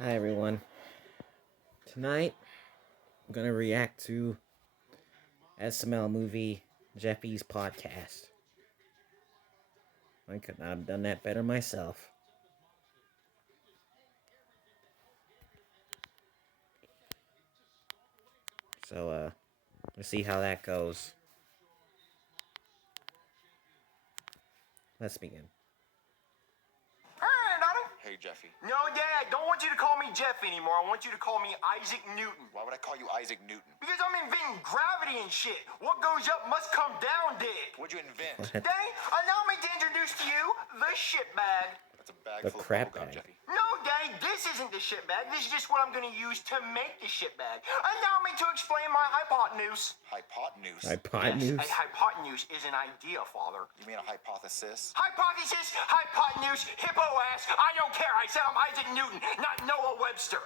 Hi everyone. Tonight I'm gonna react to SML movie Jeffy's podcast. I could not have done that better myself. So let's see how that goes. Let's begin. Hey, Jeffy. No, Dad, don't want you to call me Jeff anymore. I want you to call me Isaac Newton. Why would I call you Isaac Newton? Because I'm inventing gravity and shit. What goes up must come down, Dick. What'd you invent? What? Daddy, allow me to introduce to you the shit bag. That's a bag The full of crap bubblegum, bag. Jeffy. No, Daddy, this isn't the shit bag. This is just what I'm going to use to make the shit bag. Allow me to explain my hypotenuse. Hypotenuse? Hypotenuse? Yes, a hypotenuse is an idea, Father. You mean a hypothesis? Hypothesis, hypotenuse, hippo ass. I don't care. I said I'm Isaac Newton, not Noah Webster.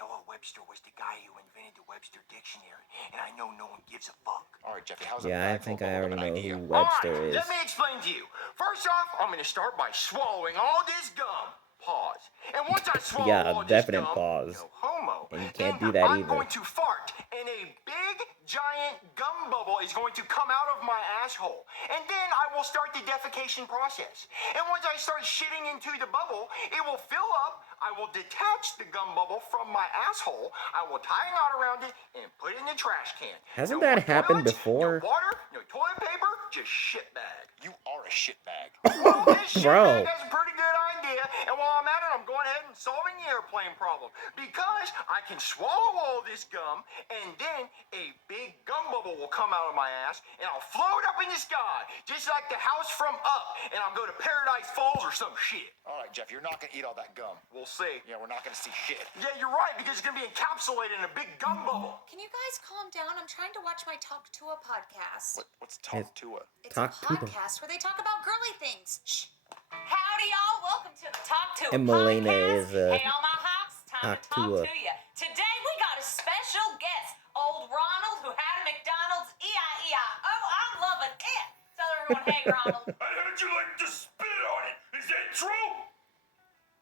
Noah Webster was the guy who invented the Webster Dictionary, and I know no one gives a fuck. All right, Jeffy, how's a Yeah, I bag full think of I already bubblegum an know idea? who Webster All right, is. let me explain to you. First off, I'm going to start by swallowing all this gum. Pause. And once I swallow Yeah, all this definite gum, pause. no homo. And you can't then do that I'm either. going to fart, and a big, giant gum bubble is going to come out of my asshole. And then I will start the defecation process. And once I start shitting into the bubble, it will fill up. I will detach the gum bubble from my asshole. I will tie a knot around it and put it in the trash can. Hasn't No that more happened toilets, before? No water, no toilet paper, just shit bag. You are a shitbag. Well, this shit Bro. bag has a pretty good idea, and while I'm at it, I'm going ahead and solving the airplane problem. Because I can swallow all this gum, and then a big gum bubble will come out of my ass, and I'll float up in the sky, just like the house from Up, and I'll go to Paradise Falls or some shit. All right, Jeff, you're not going to eat all that gum. We'll see. Yeah, we're not going to see shit. Yeah, you're right, because it's going to be encapsulated in a big gum bubble. Can you guys calm down? I'm trying to watch my Talk to a podcast. What's Talk to a? It's Talk a to a- podcast where they talk about girly things. Shh. Howdy, y'all. Welcome to the Talk to And a Melina podcast. is, Hey, all my hops. Time to talk to you. Today, we got a special guest. Old Ronald, who had a McDonald's. E-I-E-I-O. I'm loving it. Tell everyone, hey, Ronald. I heard you like to spit on it. Is that true?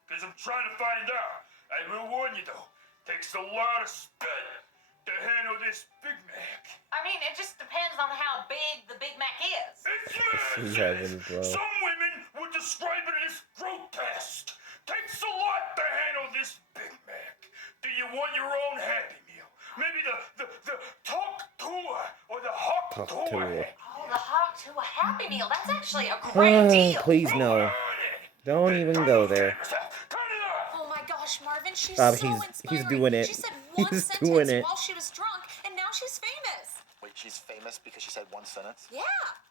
Because I'm trying to find out. I will warn you, though. Takes a lot of spit to handle this Big Mac. I mean, it just depends on how big the Big Mac is. It's She's massive. having, bro. Some women would describe it as grotesque. Takes a lot to handle this Big Mac. Do you want your own Happy Meal? Maybe the Talk Tour or the Hawk Talk Tour. Tour. Oh, the Hawk to a Happy Meal. That's actually a great deal. Please no. Don't even go there. Oh my gosh, Marvin, she's Stop, so he's inspiring. doing it. She said one He's sentence doing it. while she was drunk, and now she's famous. Wait, she's famous because she said one sentence? Yeah.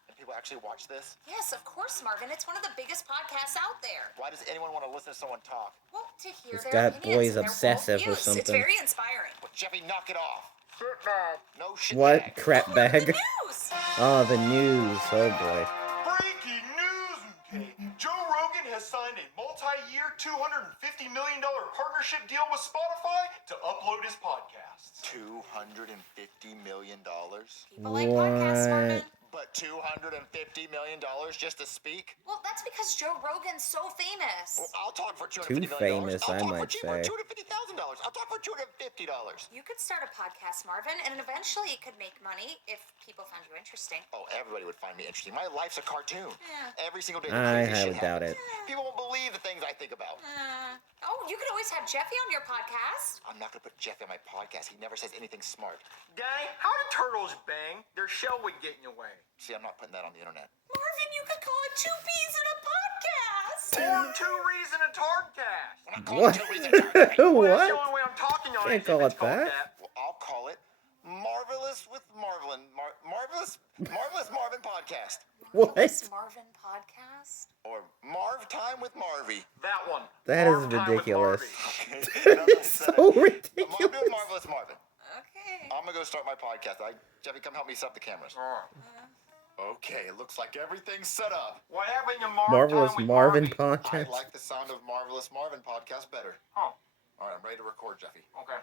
And people actually watch this? Yes, of course, Marvin. It's one of the biggest podcasts out there. Why does anyone want to listen to someone talk? Well, to hear This their guy opinions boy's and their obsessive or worldviews. It's something. very inspiring. Well, Jeffy, knock it off. Shit bag. No shit What? bag. Crap Look at bag? the news. Oh, the news. Oh boy. Breaking news, okay? Joe Rogan has signed a multi-year, $250 million partnership deal with Spotify to upload his podcasts. $250 million? People like podcasts, Marvin. But $250 million just to speak? Well, that's because Joe Rogan's so famous. Well, I'll talk for $250 Too million. famous, I'll I talk might for cheaper, say. $250,000. I'll talk for $250. You could start a podcast, Marvin, and eventually it could make money if people found you interesting. Oh, everybody would find me interesting. My life's a cartoon. Yeah. Every single day. I crazy highly shit doubt happens. it. People won't believe the things I think about. Oh, you could always have Jeffy on your podcast. I'm not gonna put Jeff on my podcast. He never says anything smart. Danny, how do turtles bang? Their shell would get in your way. See, I'm not putting that on the internet. Marvin, you could call it Two Peas in a Podcast. Or two reason a tardcast. I'm not calling What? it two reasons. Well, Well, that's the What? only way I'm talking on Can't it. call if it's it called that. I'll call it Marvelous with Marvelin. Marvelous Marvin Podcast. What? This Marvin Podcast. Or Marv Time with Marvy. That one. That is Marv Time with ridiculous. Marvy. Okay, It's so I'm doing ridiculous. Marvelous Marvin. Okay. I'm gonna go start my podcast. Jeffy, come help me set up the cameras. Okay, it looks like everything's set up. What happened to Marv Marvelous Time with Marvin Marvy? I podcast. like the sound of Marvelous Marvin podcast better. Huh. All right, I'm ready to record, Jeffy. Okay.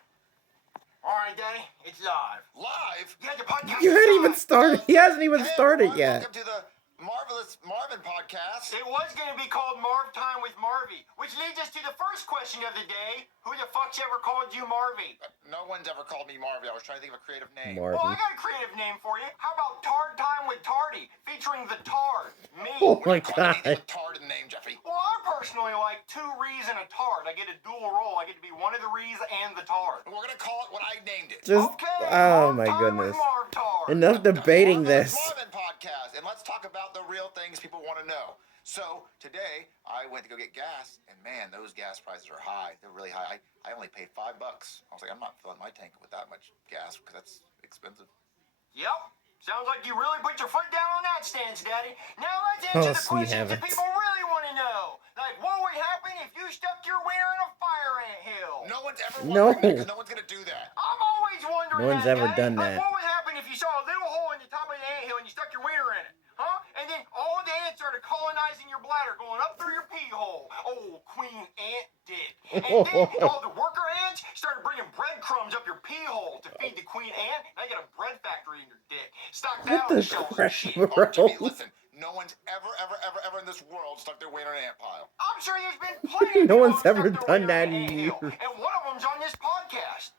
All right, Danny, it's live. Live? Yeah, the podcast You is hadn't even live. started. He hasn't even Hey, started everyone, yet. Welcome to the Marvelous Marvin podcast. It was going to be called Marv Time with Marvy, which leads us to the first question of the day. Who the fuck's ever called you Marvy? No one's ever called me Marvy. I was trying to think of a creative name. Well, I Marvy. got a creative name for you. How about Tard Time with Tardy, featuring the Tard, me? Oh We're my not calling anything god. with Tard in the name, Jeffy. Well, I personally like 2 Rees and a Tard. I get a dual role. I get to be one of the Rees and the Tard. We're gonna call it what I named it. Just, Okay, oh Marv my Time goodness. with Marv Tard. Enough debating Marvelous this. Marvin podcast, and let's talk about the real things people want to know. So today I went to go get gas, and man, those gas prices are high. They're really high. I only paid $5. I was like, I'm not filling my tank with that much gas because that's expensive. Yep. Sounds like you really put your foot down on that stance, Daddy. Now let's Oh, answer the sweet questions that heavens. people really want to know. Like, what would happen if you stuck your wiener in a fire ant hill? No one's ever No. wondering that because no one's gonna do that. I'm always wondering No one's that, ever Daddy. done Like, that. what would happen if you saw a little hole in the top of the ant hill and you stuck your wiener in it? Huh? And then all the ants started colonizing your bladder, going up through your pee hole. Oh, Queen Ant Dick. And then all the worker ants started bringing breadcrumbs up your pee hole to feed the Queen Ant. Now you got a bread factory in your dick. Stock that What on the the shelves and crap, shit. bro? Oh, Jimmy, listen. No one's ever in this world stuck their wiener in an ant pile. I'm sure there's been plenty of No people one's who ever stuck their done wiener that in in an ant hill. years. And one of them's on this podcast.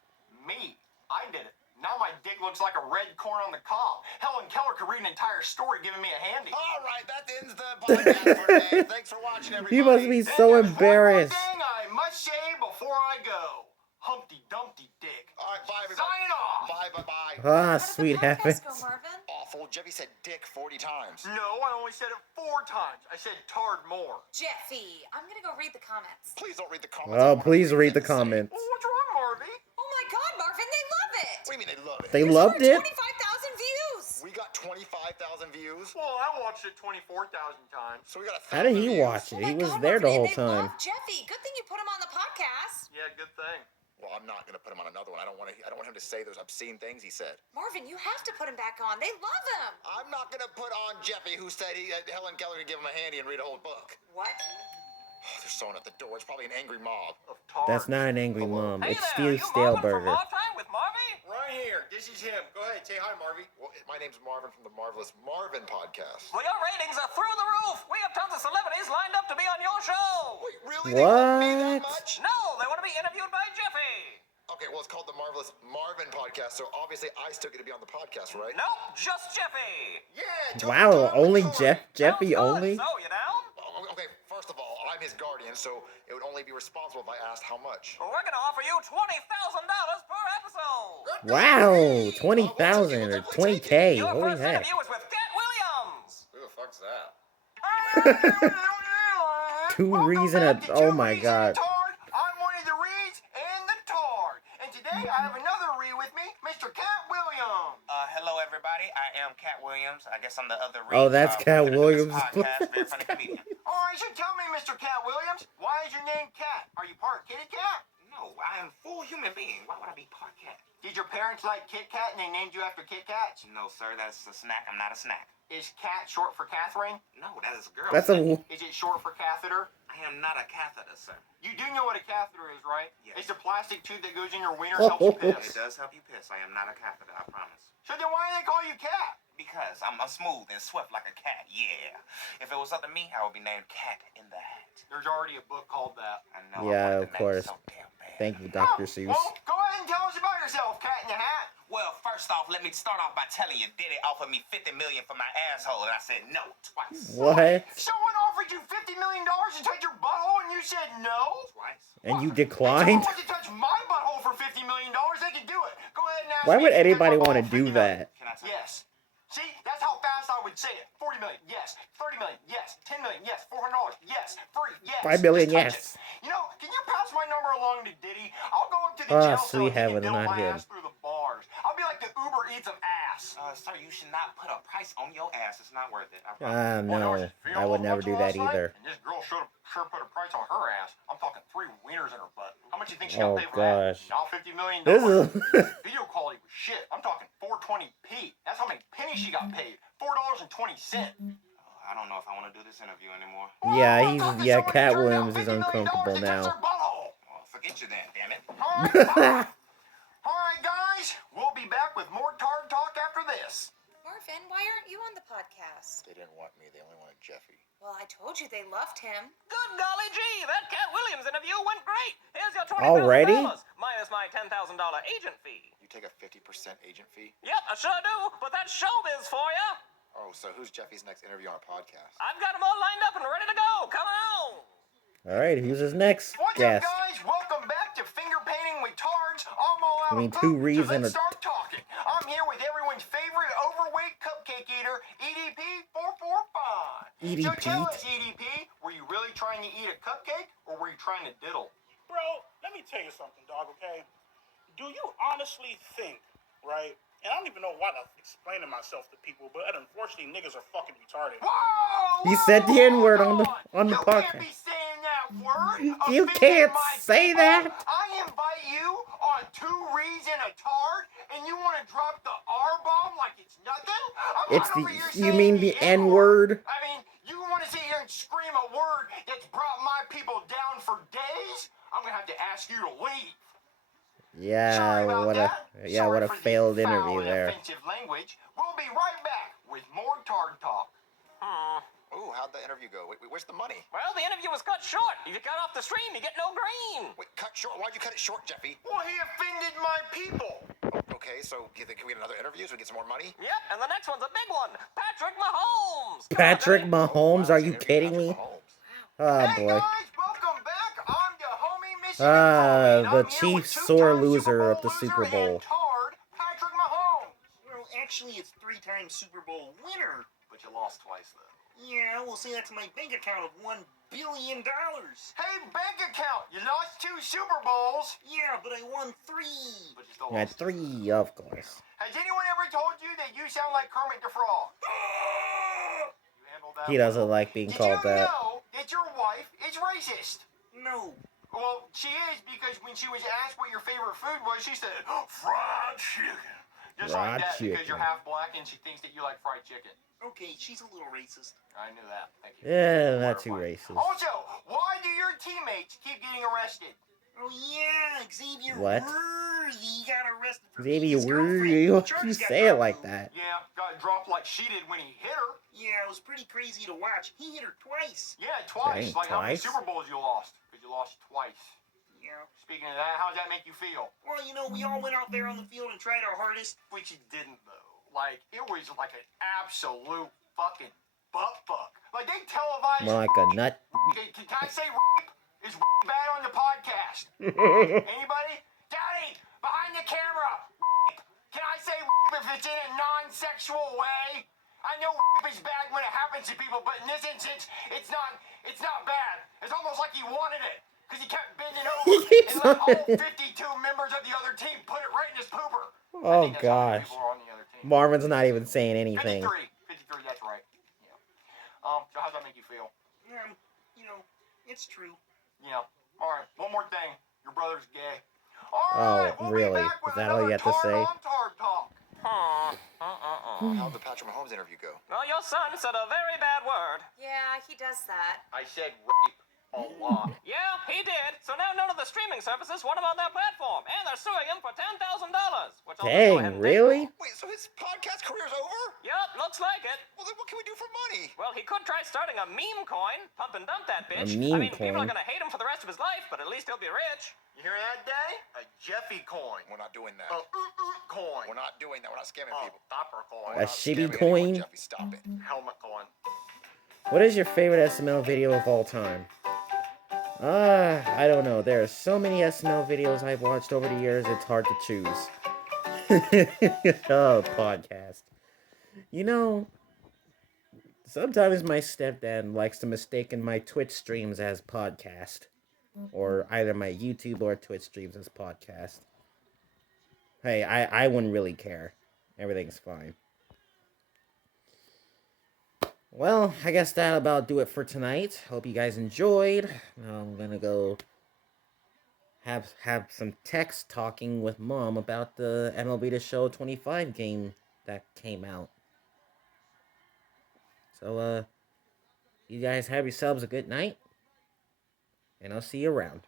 Me. I did it. Now my dick looks like a red corn on the cob. Helen Keller could read an entire story giving me a handy. All right, that ends the podcast for today. Thanks for watching, everybody. He must be Then so there's embarrassed. one more thing I must say before I go. Humpty Dumpty Dick. All right, bye, everybody. Sign off. Bye. Ah, How did the sweet podcast heavens. go, Marvin? Awful. Jeffy said dick 40 times. No, I only said it 4 times. I said Tard more. Jeffy, I'm gonna go read the comments. Please don't read the comments. Oh, please read the comments. Well, what's wrong, Harvey? Oh my god, Marvin, they love it! What do you mean they love it? They There's loved over it? 25,000 views! We got 25,000 views. Well, I watched it 24,000 times. So we got 1,000 How did he views. watch it? Oh He my was god, there the Marvin, whole they time. love Jeffy. Good thing you put him on the podcast. Yeah, good thing. Well, I'm not gonna put him on another one. I don't want him to say those obscene things he said. Marvin, you have to put him back on. They love him. I'm not gonna put on Jeffy, who said Helen Keller could give him a handy and read a whole book. What? Oh, there's someone at the door. It's probably an angry mob. Of Tard. That's not an angry mom. Hey It's there, Steve you Marvin from Staleburger. Marv Time with Marvy? Right here. This is him. Go ahead. Say hi, Marvy. Well, my name's Marvin from the Marvelous Marvin podcast. Well, your ratings are through the roof. We have tons of celebrities lined up to be on your show. Wait, really? They want me that What? much? No, they want to be interviewed by Jeffy. Okay, well, it's called the Marvelous Marvin podcast, so obviously I still get to be on the podcast, right? Nope, just Jeffy. Yeah. Wow, only Jeffy Sounds only? good. So, you down? Oh, okay, first of all, I'm his guardian, so it would only be responsible if I asked how much. We're going to offer you $20,000 per episode. Wow, 20,000 or 20K. Your Holy first heck. interview is with Cat Williams. Who the fuck's that? 2 reason oh my god. I'm one of the Reeds and the Tard. And today I have another Reed with me, Mr. Cat Williams. Hello everybody. I am Cat Williams. I guess I'm the other. Oh, that's Cat Williams. Podcast, very funny comedian. All right, so tell me, Mr. Cat Williams, why is your name Cat? Are you part kitty cat? No, I am a full human being. Why would I be part cat? Did your parents like Kit Kat and they named you after Kit Kats? No, sir. That's a snack. I'm not a snack. Is Cat short for Catherine? No, that is a girl. That's a Is it short for catheter? I am not a catheter, sir. You do know what a catheter is, right? Yes. It's a plastic tube that goes in your wiener and helps you It piss. does help you piss. I am not a catheter. I promise. So then why do they call you Cat? Because I'm smooth and swift like a cat. Yeah. If it was up to me, I would be named Cat in the Hat. There's already a book called that. I know. Yeah, I wanted of the name course. So damn bad. Thank you, Dr. Oh, Seuss. Well, go ahead and tell us about yourself, Cat in the Hat. Well, first off, let me start off by telling you, Diddy offered me $50 million for my asshole, and I said no twice. What? Someone offered you $50 million to touch your butthole and you said no? Twice. And you If declined? someone wants to touch my butthole for $50 million, they can do it. Go ahead and ask Why me would if you touch anybody my want to butthole for $50 do million. that? Can I tell Yes. See, that's how fast I would say it. 40 million, yes. 30 million, yes. 10 million, yes. $400, yes. Free, yes. 5 million, Just touch yes. it. You know, can you pass my number along to Diddy? I'll go up to the Ah, jail cell sweet and he heaven, can diddle not my him. ass through the bars. I'll be like the Uber Eats of ass. Sir, you should not put a price on your ass. It's not worth it. I promise. Well, No, you know I would what never was do last that night? either. And this girl sure put a price on her ass. I'm talking 3 wieners in her butt. How much you think she got Oh, to pay for that? gosh. Now $50 million. This is... Video quality was shit. I'm talking 420p. That's how many pennies she got paid. $4.20. I don't know if I want to do this interview anymore. Yeah, Cat Williams is uncomfortable now. Well, forget you then, damn it. All right, guys. We'll be back with more Tard Talk after this. Marvin, why aren't you on the podcast? They didn't want me. Well, I told you they loved him. Good golly gee, that Cat Williams interview went great. Here's your Already? $20,000 minus my $10,000 agent fee. You take a 50% agent fee? Yep, I sure do, but that's showbiz for you. Oh, so who's Jeffy's next interview on a podcast? I've got them all lined up and ready to go. Come on. Alright, who's his next What's guest? up, guys? Welcome back to Finger Painting with Tards. I'm all out I mean, of two food, reason so let's or- start talking. I'm here with everyone's favorite overweight cupcake eater, EDP 445. So tell us, EDP, were you really trying to eat a cupcake, or were you trying to diddle? Bro, let me tell you something, dog, okay? Do you honestly think, right? And I don't even know why to explain to myself to people, but unfortunately, niggas are fucking retarded. Whoa! He said the N-word on the You podcast. can't be saying that word. You offending can't my say people. that. I invite you on 2 Rees and a Tard, and you want to drop the R-bomb like it's nothing? I'm It's not the, over here you saying mean the N-word? I mean, you want to sit here and scream a word that's brought my people down for days? I'm going to have to ask you to leave. Yeah, Sorry about what that. what a Sorry for the failed foul interview and there. offensive language. We'll be right back with more Tard Talk. Ooh, how'd the interview go? Wait, where's the money? Well, the interview was cut short. If you cut off the stream, you get no green. Wait, cut short? Why'd you cut it short, Jeffy? Well, he offended my people. Okay, so do you think we get another interview so we get some more money? Yep, and the next one's a big one. Patrick Mahomes. Come on, Patrick Danny. Mahomes, are you kidding me? Oh Hey boy. guys, welcome back. I'm the homie Missy Ah, McCollum, and the I'm here chief with sore two-time loser of the loser Super Bowl. and Tard, Patrick Mahomes. Well, actually, it's 3-time Super Bowl winner. But you lost twice, though. Yeah, we'll say that's my bank account of $1 billion. Hey, bank account, you lost 2 Super Bowls. Yeah, but I won 3. But you still Yeah, lost. 3, of course. Has anyone ever told you that you sound like Kermit the Frog? You handled that He doesn't like being Did called you that. know that your wife is racist? No. Well, she is, because when she was asked what your favorite food was, she said, fried chicken. Just Fried like that, because chicken. you're half black and she thinks that you like fried chicken. Okay, she's a little racist. I knew that. Thank you. Yeah, not too Clarifying. racist. Also, why do your teammates keep getting arrested? Oh, yeah, Xavier What? Worthy got arrested for Xavier, beating his girlfriend. you Charges got say it dropped, like though. that. Yeah, got dropped like she did when he hit her. Yeah, it was pretty crazy to watch. He hit her twice. Yeah, twice. Dang, Like how many twice? Super Bowls you lost? Because you lost twice. Yeah. Speaking of that, how does that make you feel? Well, you know, we all went out there on the field and tried our hardest. Which you didn't, though. Like, it was like an absolute fucking butt fuck. Like, they televised... More like a nut. Can I say rape? Is rape bad on the podcast? Anybody? Daddy, behind the camera. Rape. Can I say rape if it's in a non-sexual way? I know rape is bad when it happens to people, but in this instance, it's not bad. It's almost like he wanted it, because he kept bending over He keeps and let all on- 52 members of the other team put it right in his pooper. I Oh think that's how many gosh. people are on the other team. Marvin's not even saying anything. 53, that's right. Yeah. So how's that make you feel? You know, it's true. Yeah. All right. One more thing. Your brother's gay. All Oh, right. We'll really? Be back with Is that all you another have to say? Tard on Tard Talk. How'd the Patrick Mahomes interview go? Well, your son said a very bad word. Yeah, he does that. I said rape a lot. Yeah, he did. So now none of the streaming services want him on their platform, and they're suing him for $10,000. Which I'll just go ahead Dang, and take. really? Wait, so his podcast career's over? Yup, looks like it. Well, then what can we do for money? Well, he could try starting a meme coin, pump and dump that bitch. meme I mean, people are coin? gonna hate him for the rest of his life, but at least he'll be rich. You hear that, Day? A Jeffy coin. We're not doing that. A coin. We're not doing that. We're not scamming people. Stopper coin. A We're not shibby scamming anyone, coin? Jeffy, stop it. Helmet coin. What is your favorite SML video of all time? I don't know. There are so many SML videos I've watched over the years, it's hard to choose. Oh, podcast. You know, sometimes my stepdad likes to mistake my Twitch streams as podcast. Or either my YouTube or Twitch streams as podcast. Hey, I wouldn't really care. Everything's fine. Well, I guess that'll about do it for tonight. Hope you guys enjoyed. I'm gonna go have some text talking with Mom about the MLB The Show 25 game that came out. So, you guys have yourselves a good night. And I'll see you around.